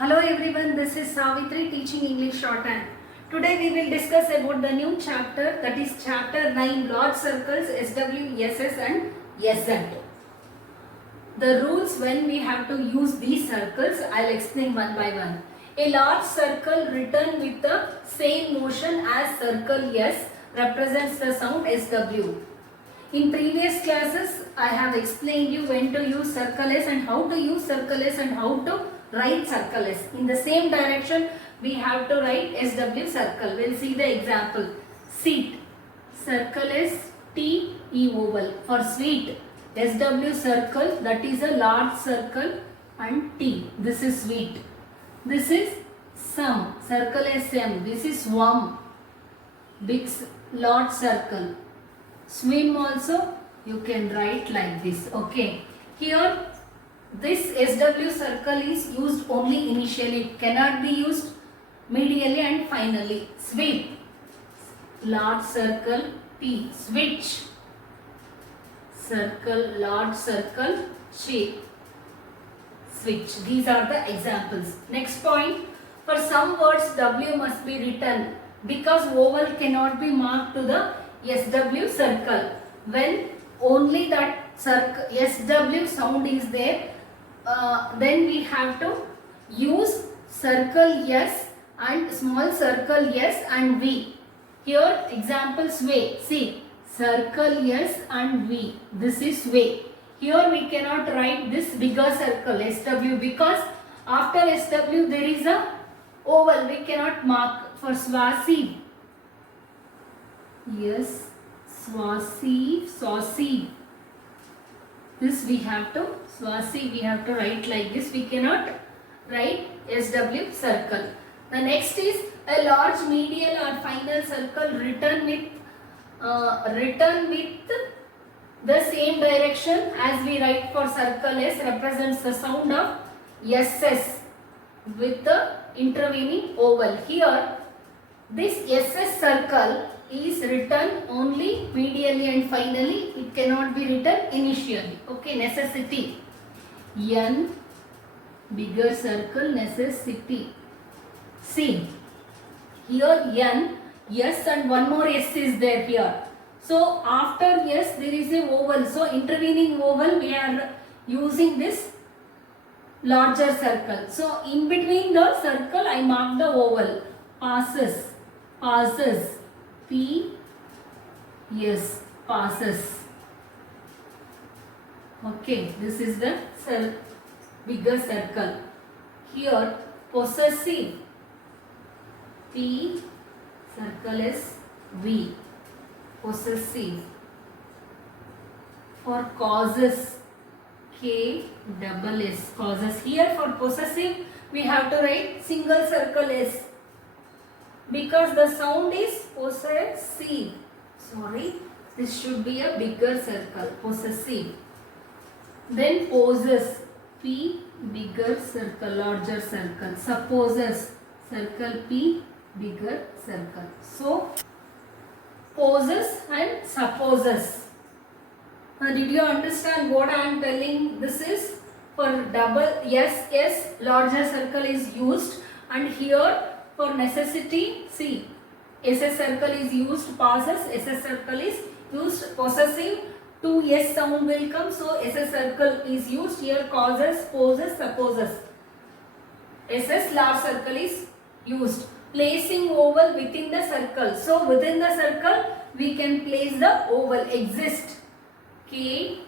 Hello everyone, this is Savitri teaching English Shorthand. Today we will discuss about the new chapter, that is chapter 9, large circles SW, SS and SZ. The rules when we have to use these circles, I'll explain one by one. A large circle written with the same motion as circle S represents the sound SW. In previous classes, I have explained you when to use circle S and how to use circle S and how to write circle S. In the same direction, we have to write SW circle. We'll see the example. Seat, circle S, T, E oval. For sweet, SW circle, that is a large circle, and T. This is sweet. This is sum, circle SM. This is worm, big large circle. Swim also you can write like this. Okay. Here this SW circle is used only initially. It cannot be used medially and finally. Sweep, large circle, P. Switch, circle, large circle, shape. Switch. These are the examples. Next point. For some words W must be written because vowel cannot be marked to the SW circle. When only that circle SW sound is there, then we have to use circle S and small circle S and V. Here examples way. See, circle S and V. This is way. Here we cannot write this bigger circle SW because after SW there is a oval. We cannot mark. For Swasi. Yes, Swasi, Swasi. This we have to, Swasi we have to write like this. We cannot write SW circle. The next is a large medial or final circle written with the same direction as we write for circle S represents the sound of SS with the intervening oval. Here this SS circle is written only medially and finally. It cannot be written initially. Okay, necessity. N, bigger circle, necessity. See, here N, S and one more S is there here. So after S there is a vowel. So intervening vowel we are using this larger circle. So in between the circle I mark the vowel. Passes, passes. P, yes, passes. Okay, this is the bigger circle. Here, possessive. P, circle is V. Possessive. For causes, K, double S. Causes. Here for possessive, we have to write single circle S. Because the sound is possessive. Sorry, this should be a bigger circle. Possessive. Then poses. P, bigger circle, larger circle. Supposes. Circle P, bigger circle. So, poses and supposes. Now, did you understand what I am telling? This is for double S, larger circle is used, and here for necessity, see, SS circle is used, passes, SS circle is used, possessive, 2S sound will come, so SS circle is used, here causes, poses, supposes. SS large circle is used. Placing oval within the circle. So within the circle, we can place the oval, exist. K,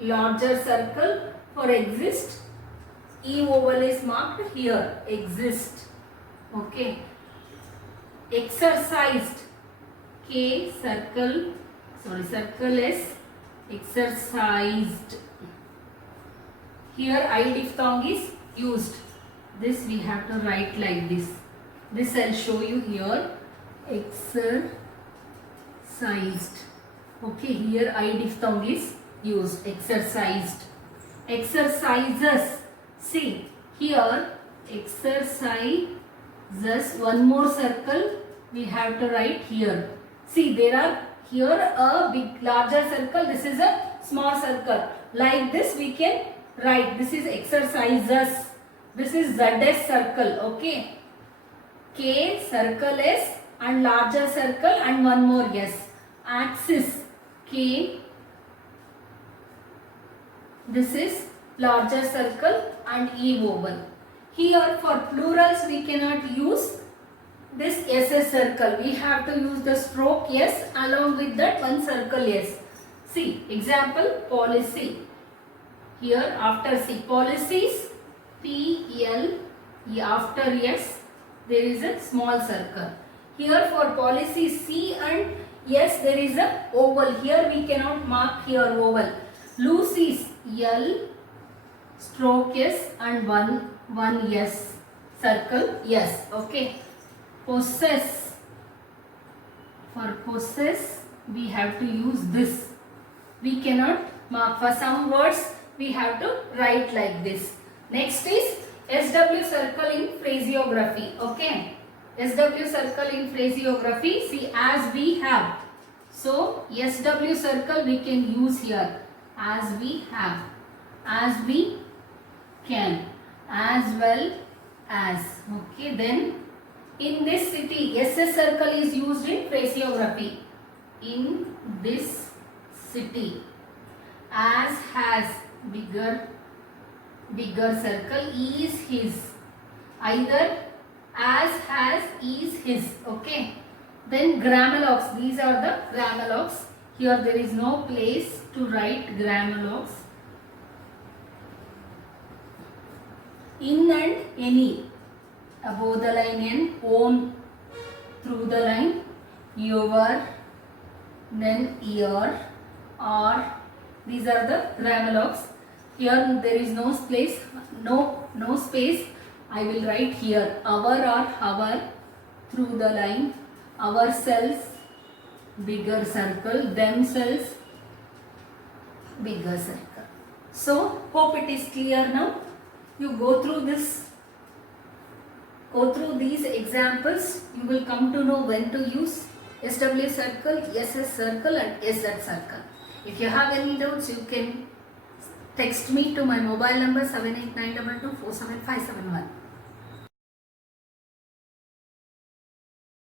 larger circle, for exist. E oval is marked here, exist. Okay. Exercised. K circle, sorry, circle S, exercised. Here I diphthong is used. This we have to write like this. This I'll show you here. Exercised. Okay, here I diphthong is used. Exercised. Exercises. See, here exercises, one more circle we have to write here. See, there are here a big larger circle, this is a small circle. Like this we can Right, this is exercises. This is ZS circle, okay. K, circle S and larger circle and one more S. Axis K. This is larger circle and E oval. Here for plurals we cannot use this SS circle. We have to use the stroke S along with that one circle S. See, example, policy. Here after C, policies, P, L, after S, there is a small circle. Here for policy C and S, there is a oval. Here we cannot mark here oval. Lucy's, L, stroke S and one S, circle S, okay. Possess, for possess we have to use this. We cannot mark. For some words we have to write like this. Next is SW circle in phraseography, okay. SW circle in phraseography, see, as we have. So SW circle we can use here. As we have, as we can, as well as, okay. Then in this city, SS circle is used in phraseography. In this city, as has, bigger circle, is his, either as has is his, okay. Then grammalogs, these are the grammalogs. Here there is no place to write grammalogs. In and any, above the line N, on, through the line, your, then your, or, these are the grammalogs. Here there is no space, no space. I will write here our or our, through the line, ourselves, bigger circle, themselves, bigger circle. So hope it is clear now. You go through this, go through these examples. You will come to know when to use SW circle, SS circle and SZ circle. If you have any doubts, you can text me to my mobile number 78922 47571.